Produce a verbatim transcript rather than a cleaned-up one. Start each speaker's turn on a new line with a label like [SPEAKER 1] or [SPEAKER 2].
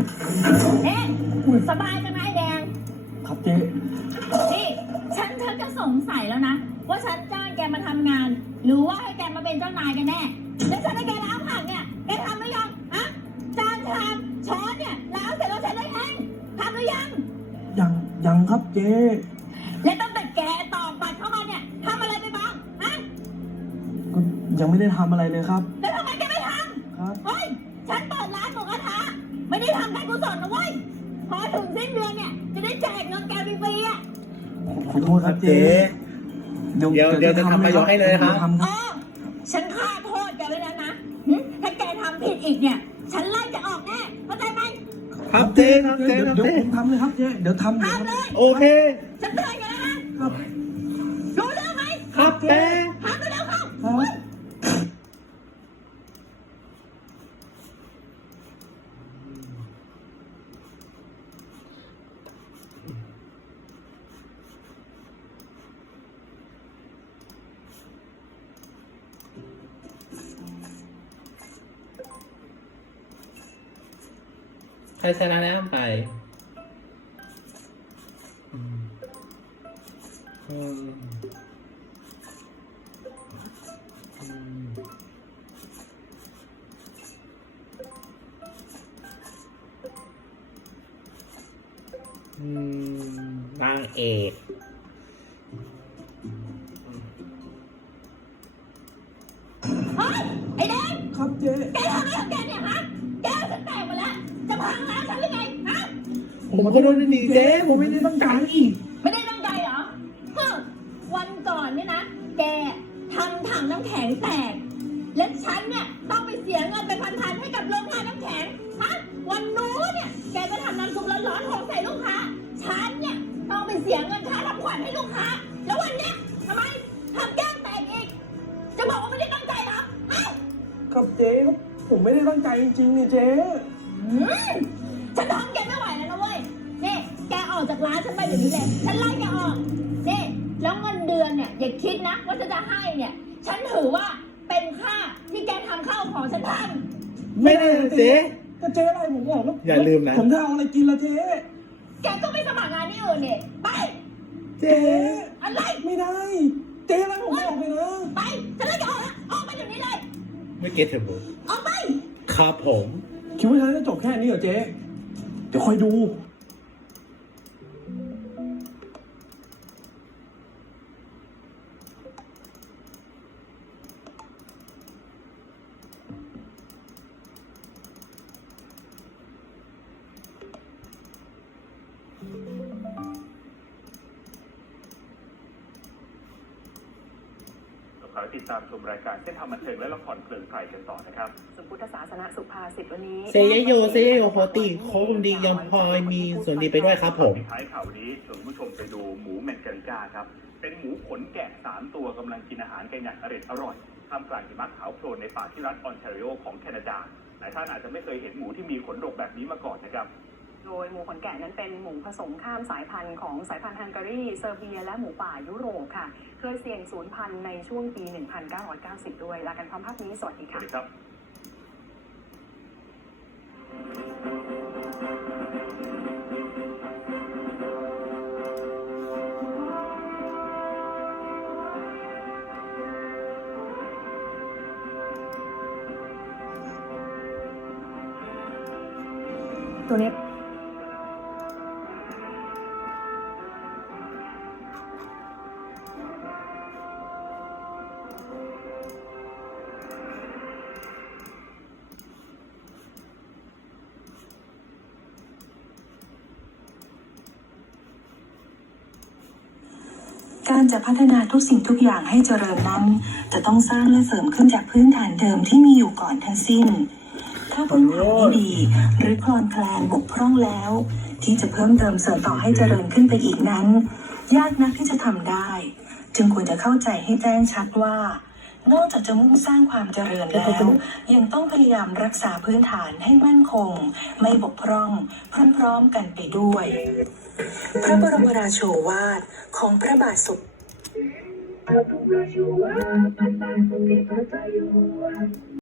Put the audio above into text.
[SPEAKER 1] เอ๊ะสบายจังไหมแดง
[SPEAKER 2] ครับเจ๊
[SPEAKER 1] นี่ฉันฉันจะสงสัยแล้วนะว่าฉันจ้างแกมาทำงานหรือว่าให้แกมาเป็นเจ้านายกันแน่แล้วฉันให้แกล้างผักเนี่ยแกทำหรือยังฮะจานชามช้อนเนี่ยล้างเสร็จแล้วฉันได้เองทำหรือยัง
[SPEAKER 2] ยังยังครับเจ๊
[SPEAKER 1] และตั้งแต่แกตอกบัตรเข้ามาเนี่ยทำอะไรไปบ้างฮะ
[SPEAKER 2] ก็ยังไม่ได้ทำอะไรเลยครับ
[SPEAKER 1] แล้วทำไมแกไม่ทำ
[SPEAKER 2] ครับ
[SPEAKER 1] เฮ้ยฉันเปิดร้านหมูกระทะไม่ได้ทำการกุศลนะเว้ยพอถึงสิ้นเดือนเนี่ยจะได้แจกเงินแกฟรีๆอ่ะ
[SPEAKER 2] ขอโทษครับเจ๊
[SPEAKER 3] เดี๋ยวเดี๋ยวเดี๋ยวจะทำประโยชน์ให้เลยครับ
[SPEAKER 1] อ๋อฉันฆ่าโทษแกไว้แล้วนะถ้าแกทำผิดอีกเนี่ยฉันไล่จะออกแน่เข้าใจไหม
[SPEAKER 3] ครับเจ๊ครับเจ๊
[SPEAKER 2] เดี๋ยวผมทำเลยครับเจ๊เดี๋ยวทำ
[SPEAKER 1] ทำเลย
[SPEAKER 3] โอเค
[SPEAKER 1] ฉันเตือนแกแล้วนะครับรู้เรื่องไหม
[SPEAKER 3] ครับเจ๊
[SPEAKER 1] ทำไปแล้วครับ
[SPEAKER 3] ใครชนะแล้วไปอืมอืมอืมนางเอก
[SPEAKER 1] เฮ้ยไอ้แดง
[SPEAKER 2] ครับเจ๊
[SPEAKER 1] แกทำอะไรของแกเนี่ยฮะแกฉันแตกหมดแล้วจะพังร้านฉันหรือไงฮะ
[SPEAKER 3] ผมก็โดนดีเจ๊ผมไม่ได้ตั้งใจอีก
[SPEAKER 1] ไม่ได้ตั้งใจเหรอเฮ้อวันก่อนเนี่ยนะแกทำถังน้ำแข็งแตกและฉันเนี่ยต้องไปเสียเงินเป็นพันๆให้กับโรงงานน้ำแข็งฮะวันนู้นเนี่ยแกไปทำน้ำซุปร้อนๆของใส่ลูกค้าฉันเนี่ยต้องไปเสียเงินค่าทำขวัญให้ลูกค้าแล้ววันเนี้ยทำไมทำแก้มแตกอีกจะบอกว่าไม่ได้ตั้งใจเหรอฮะ
[SPEAKER 2] ครับเจ๊ผมไม่ได้ตั้งใจจริงๆนี่เจ๊
[SPEAKER 1] ฉันทนแกไม่ไหวแล้วนะเว้ยนี่แกออกจากร้านฉันไปเดี๋ยวนี้เลยฉันไล่แกออกนี่แล้วเงินเดือนเนี่ยอย่าคิดนะว่าจะจะให้เนี่ยฉันถือว่าเป็นค่าที่แกทำข้าวของฉันท
[SPEAKER 3] ำไม่ได้เจ๊
[SPEAKER 2] ถ้าเจ๊อะไรผมบอกแล้ว
[SPEAKER 3] อย่าลืมนะ
[SPEAKER 2] ผมจะเอาอะไรกินละเจ๊
[SPEAKER 1] แกก็ไม่สมัครงานนี่อื่นเนี่ยไป
[SPEAKER 2] เจ๊
[SPEAKER 1] อะไร
[SPEAKER 2] ไม่ได้เจ๊อะไรผมบอกไปนะ
[SPEAKER 1] ไปฉันไล่แกออกนะออกไปเดี๋ยวนี้เลย
[SPEAKER 3] ไม่เก็ตเถอะบุ๊
[SPEAKER 1] ออกไป
[SPEAKER 3] ครับผม
[SPEAKER 2] คิดว่าฉันจะจบแค่นี้เหรอเจ๊เดี๋ยวคอยดู
[SPEAKER 4] ขอติดตามชมรายการเส้นทางบันเทิงและละครเพลิงไทยกันต่อนะครับ
[SPEAKER 5] สุพุทธศาสนสุภาษิตวันนี้
[SPEAKER 3] เซยโยเซยโยโฮติโคมดียอมพลอยมีส่วนดีไปด้วยครับผม
[SPEAKER 4] ท้ายข่าวนี้ชวนผู้ชมไปดูหมูแมนการิก้าครับเป็นหมูขนแกะสามตัวกำลังกินอาหารกันอย่างอร่อยอร่อยท่ามกลางหิมะขาวโพลนในป่าที่รัฐออนแทรีโอของแคนาดาหลายท่านอาจจะไม่เคยเห็นหมูที่มีขนดกแบบนี้มาก่อนนะครับ
[SPEAKER 5] โดยหมูขนแกะนั้นเป็นหมูผสมข้ามสายพันธุ์ของสายพันธุ์ฮังการีเซอร์เบียและหมูป่ายุโรปค่ะเคยเสี่ยงสูญพันธุ์ในช่วงปี หนึ่งพันเก้าร้อยเก้าสิบ ด้วยลากันพร้อมภาพนี้สวัสดีค่ะ
[SPEAKER 1] ตัวนี้
[SPEAKER 6] การจะพัฒนาทุกสิ่งทุกอย่างให้เจริญนั้นจะต้องสร้างและเสริมขึ้นจากพื้นฐานเดิมที่มีอยู่ก่อนทั้งสิ้นถ้าพื้นฐานไม่ดีหรือคลอนแคลนบกพร่องแล้วที่จะเพิ่มเติมเสริมต่อให้เจริญขึ้นไปอีกนั้นยากนักที่จะทำได้จึงควรจะเข้าใจให้แจ้งชัดว่านอกจากจะมุ่งสร้างความเจริญแล้วยังต้องพยายามรักษาพื้นฐานให้มั่นคงไม่บกพร่องพร้อมๆกันไปด้วยพระบรมราโชวาทของพระบาทสมเด็จ